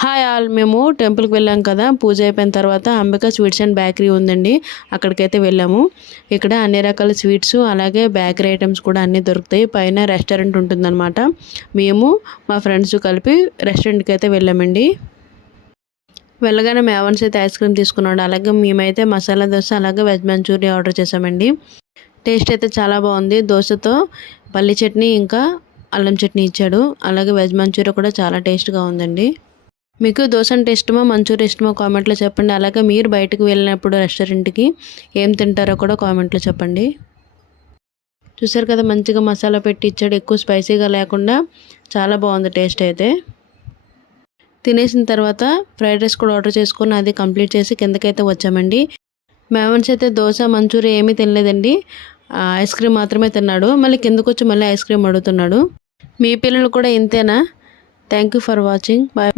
Hi all, మేము టెంపుల్కి వెళ్ళాం కదా. పూజ అయిపోయిన తర్వాత అంబిక స్వీట్స్ అండ్ బేకరీ ఉందండి, అక్కడికైతే వెళ్ళాము. ఇక్కడ అన్ని రకాల స్వీట్స్ అలాగే బేకరీ ఐటమ్స్ కూడా అన్నీ దొరుకుతాయి. పైన రెస్టారెంట్ ఉంటుందన్నమాట. మేము మా ఫ్రెండ్స్ కలిపి రెస్టారెంట్కి అయితే వెళ్ళామండి. వెళ్ళగానే మేవన్స్ అయితే ఐస్ క్రీమ్ తీసుకున్నాడు. అలాగే మేమైతే మసాలా దోశ అలాగే వెజ్ మంచూరియా ఆర్డర్ చేసామండి. టేస్ట్ అయితే చాలా బాగుంది. దోశతో పల్లి చట్నీ ఇంకా అల్లం చట్నీ ఇచ్చాడు. అలాగే వెజ్ మంచూరియా కూడా చాలా టేస్ట్గా ఉందండి. మీకు దోశ అంటే ఇష్టమో మంచూరియా ఇష్టమో కామెంట్లో చెప్పండి. అలాగే మీరు బయటకు వెళ్ళినప్పుడు రెస్టారెంట్కి ఏం తింటారో కూడా కామెంట్లో చెప్పండి. చూసారు కదా, మంచిగా మసాలా పెట్టి ఇచ్చాడు. ఎక్కువ స్పైసీగా లేకుండా చాలా బాగుంది టేస్ట్ అయితే. తినేసిన తర్వాత ఫ్రైడ్ రైస్ కూడా ఆర్డర్ చేసుకుని అది కంప్లీట్ చేసి కిందకైతే వచ్చామండి. మేమన్స్ అయితే దోశ మంచూరియా ఏమీ తినలేదండి. ఐస్ క్రీమ్ మాత్రమే తిన్నాడు. మళ్ళీ కిందకు వచ్చి మళ్ళీ ఐస్ క్రీమ్ అడుగుతున్నాడు. మీ పిల్లలు కూడా ఇంతేనా? Thank you for watching. Bye.